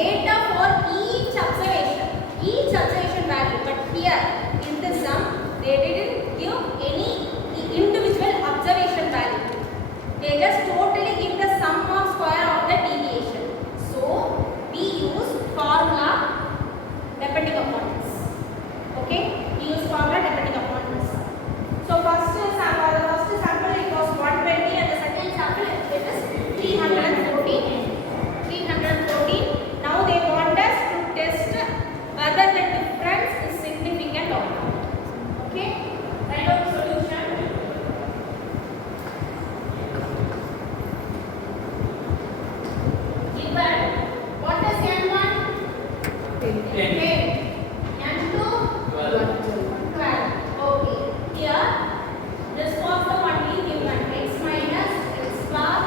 data for each observation value. But here in the sum, they didn't give any individual observation value. They just totally give the sum of square of the deviation. So we use formula depending upon this. Okay, we use formula depending upon this. So first sample it was 120 and the second sample it is 314. Now they want us to test whether the difference is significant or not. Okay, write out the solution. Given what is n1? 10. n2? 12. Okay. Here this was the only given x minus x bar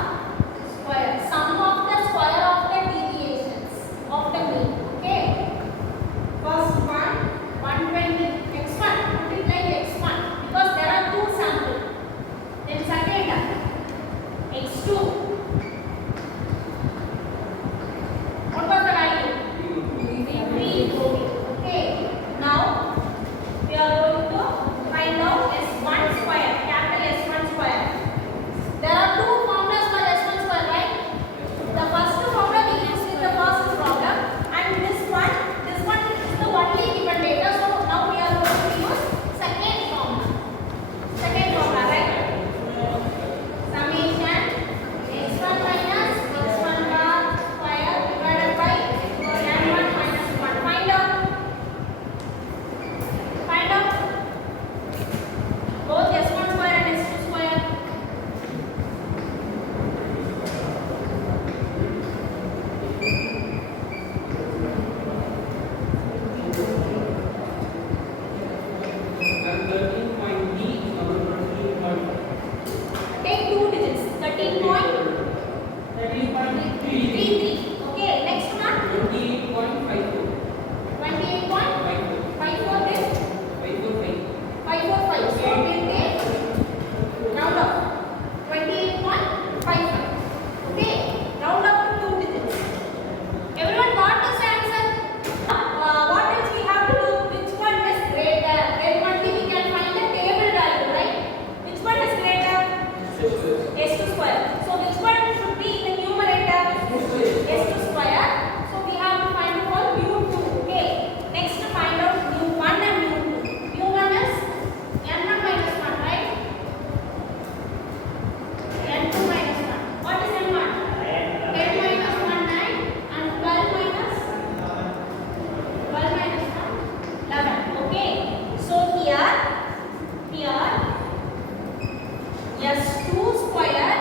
square. Sum of the square of the deviations of the mean. Okay. First one 120 x1 multiply x1 because there are two samples. Then second x2. What was the value? 3. Okay. Now we are going to find out S1 square, capital S1 square. There are two formulas for S1 square, right? The first formula we use with the first problem, and this one is the only given data. So now we are going to use second formula, right? Summation x1 minus x1 bar square divided by n1 minus 1. Find out both S1 square and S2 square. Take two digits. 13.33. Okay, next one 28.54. 28.54 is 545. So we'll take round up 28.55. Okay, round up to two digits. Everyone got this answer? What else we have to do? Which one is greater? Then only we can find the table value, right? Which one is greater? S2 square. So which one should be in the numerator? S2 square. So we have to find out for mu2. Okay. Next to find out mu1 and mu2. mu1 is n1 minus 1, right? n2 minus 1. What is n1? 10 minus 1, 9. And 12 minus 1, 11. Okay. So here S2 square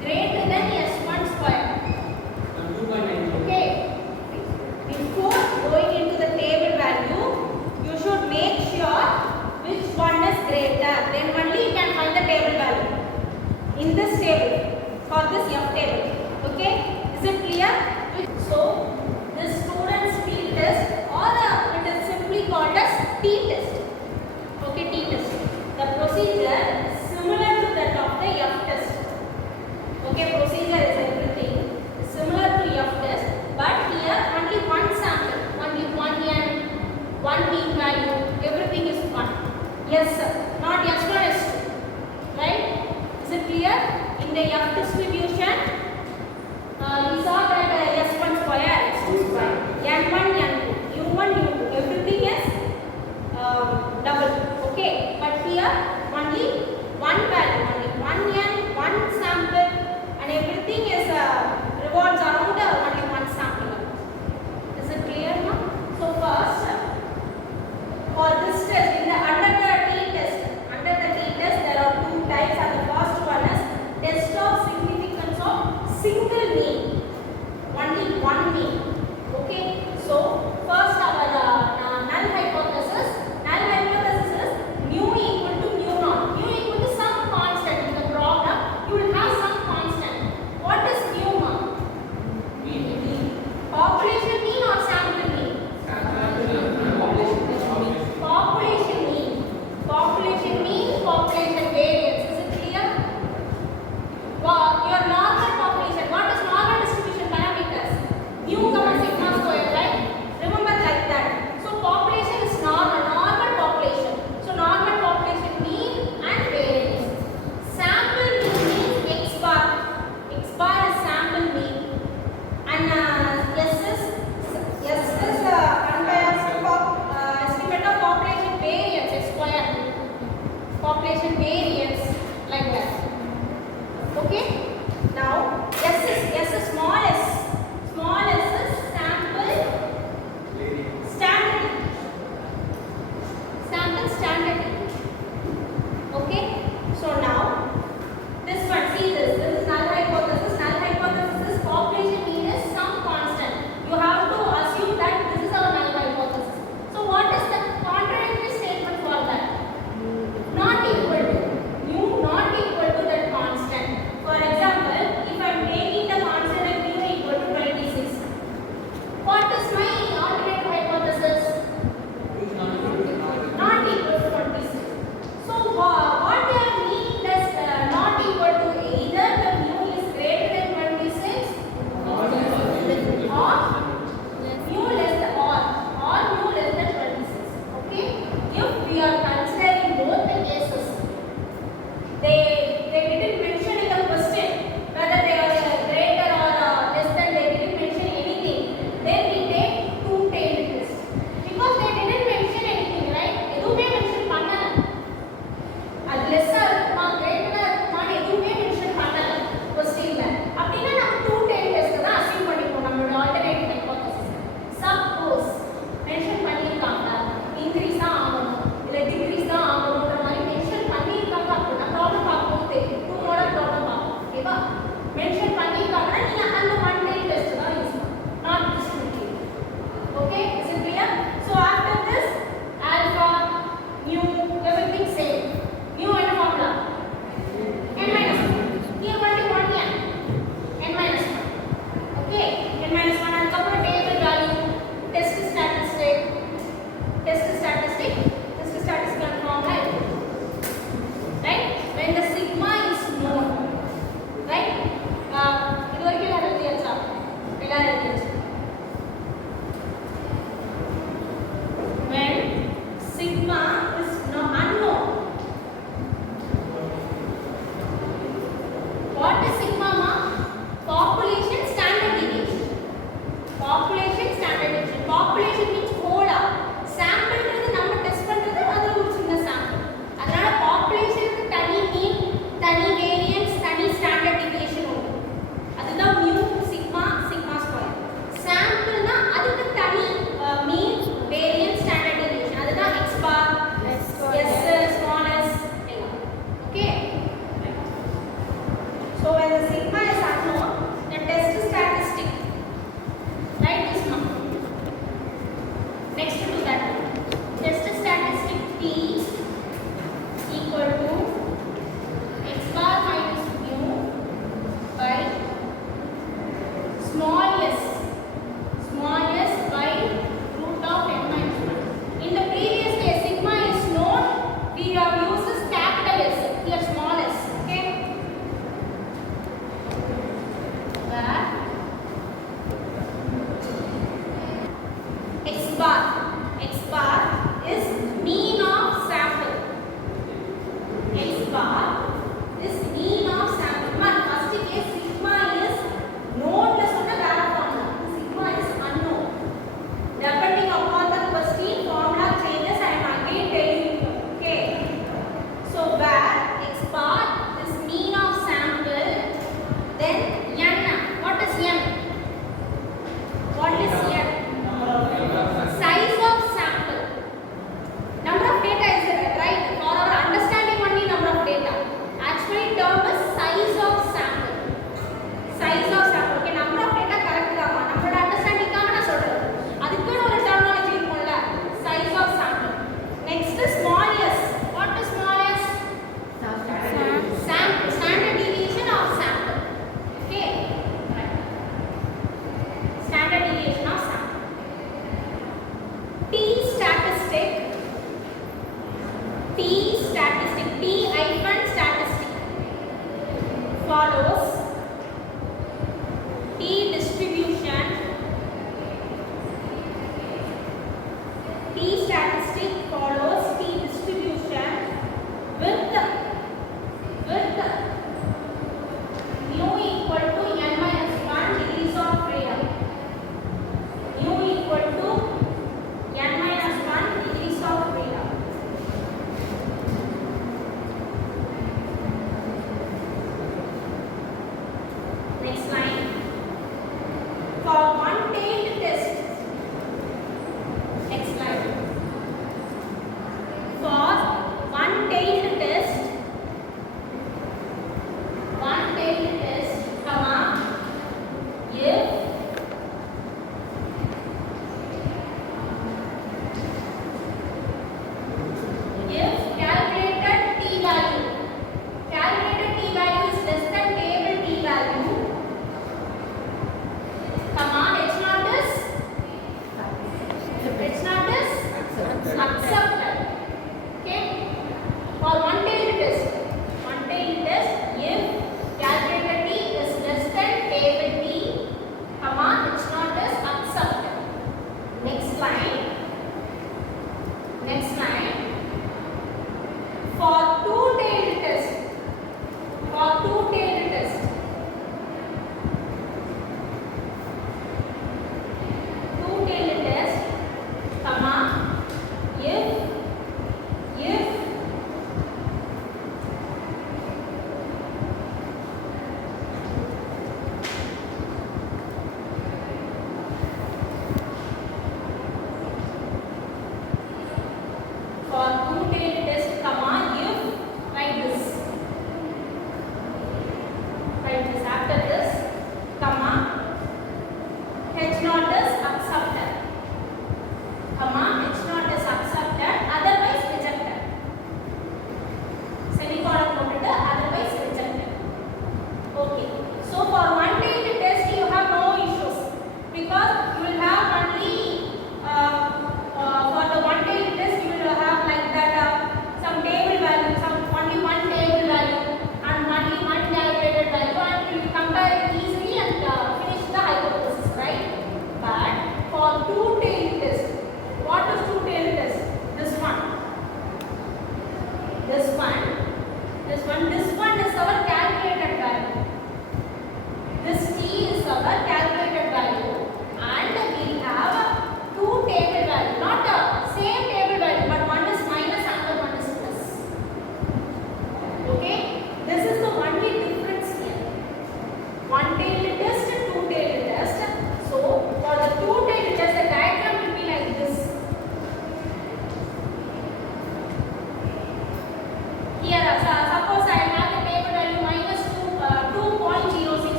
greater than S1 square. Okay. Before going into the table value, you should make sure which one is greater. Then only you can find the table value in this table for this F table. Okay. Is it clear? So this student's field test, or it is simply called as T test. Okay, T test. The procedure is similar to that of the F test. Okay, procedure is everything similar to F test, but here only one sample, only one n, one mean value, everything is one. Yes, sir. Not S1, S2. Right? Is it clear? In the F distribution, we saw that S1 square, S2 square, n1, n2, u1, u2, everything is double. Okay, but here only one value, only one n, one sample, and everything is revolves around only one sample. Is it clear now? So first, for this test, under the T test, there are two types, and the first one is test of significance of single mean, only one mean. Okay, so first our null hypothesis is mu equal to mu naught. Mu equal to some constant. In the problem, you will have some constant. What is mu naught? Population mean or sample mean? Population mean. Population mean, population variance. Is it clear? Your normal population. What is normal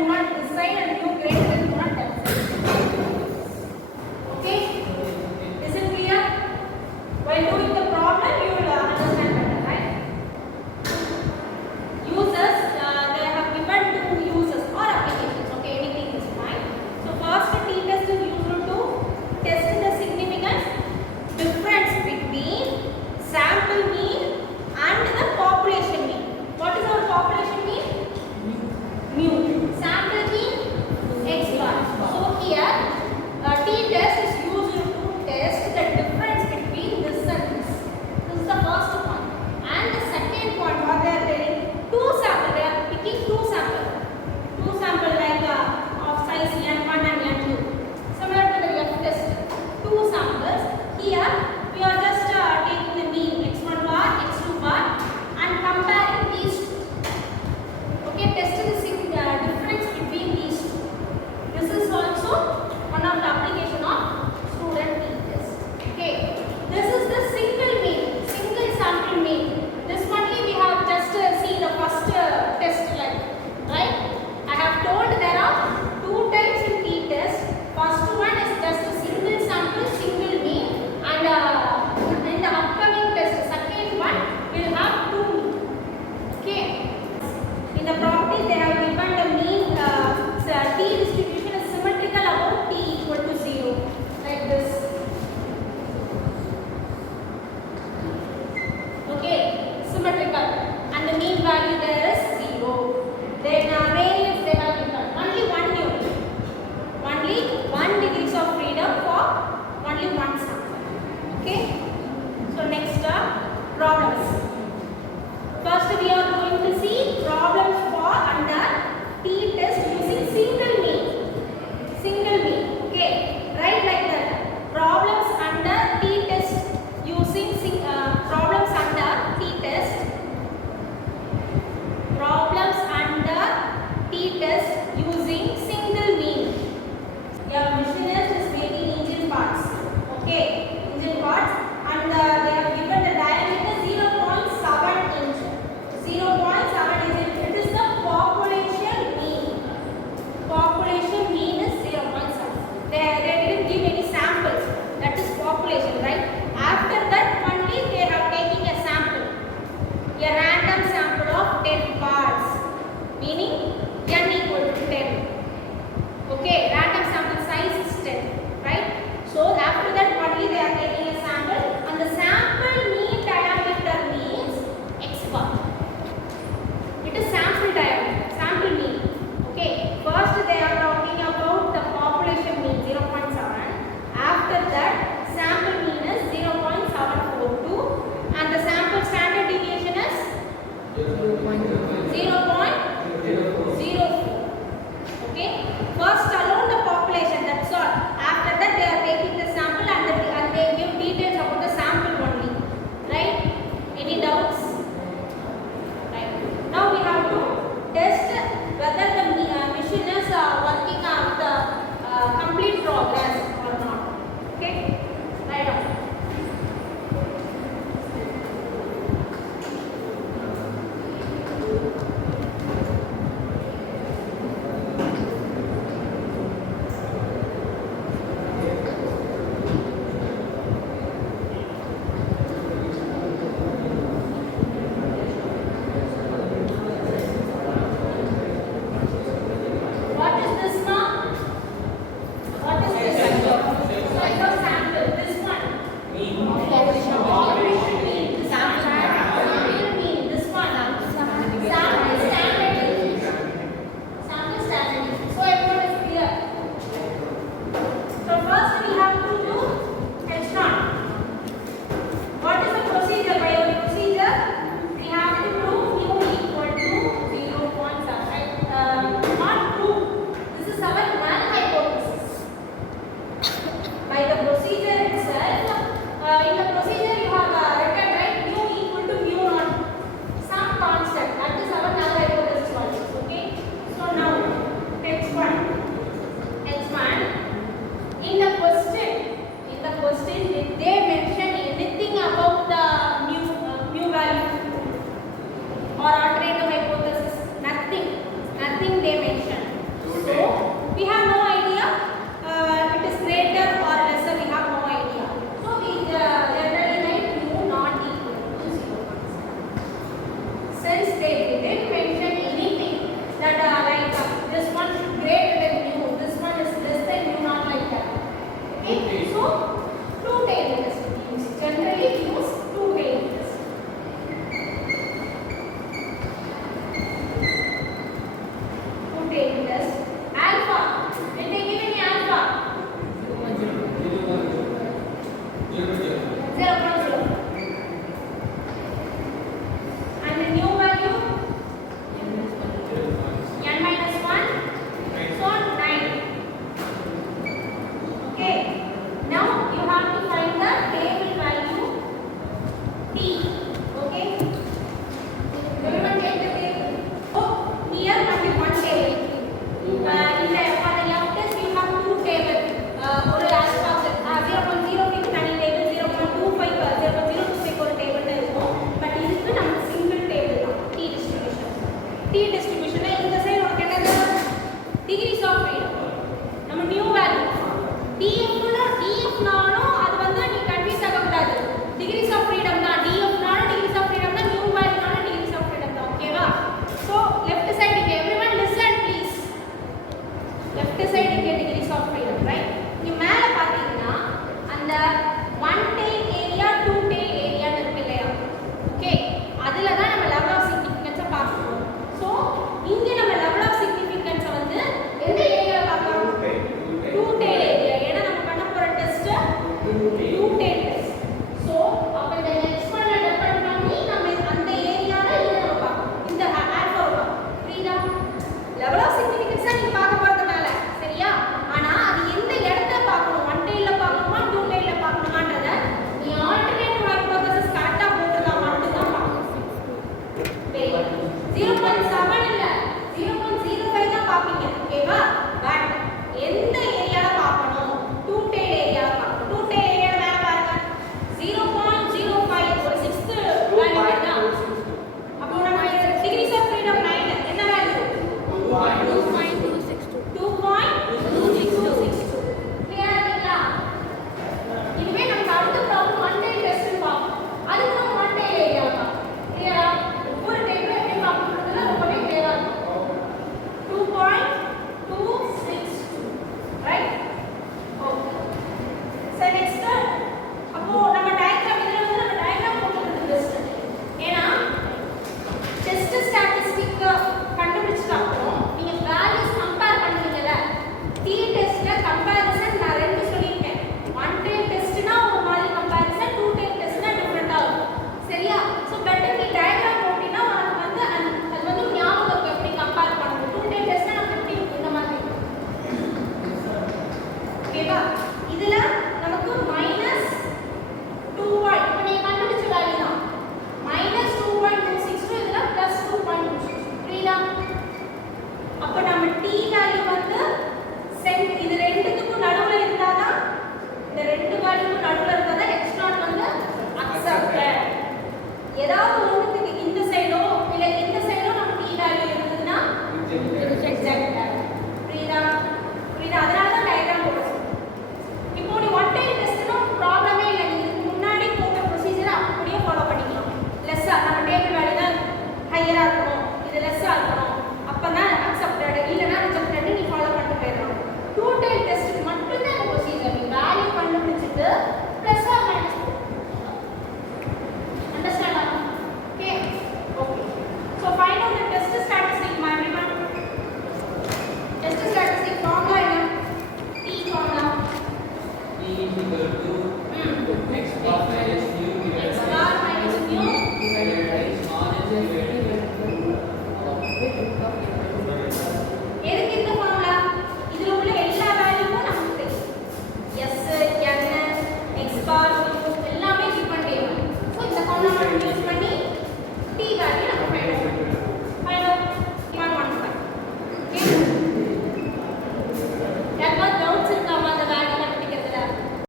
you want to decide and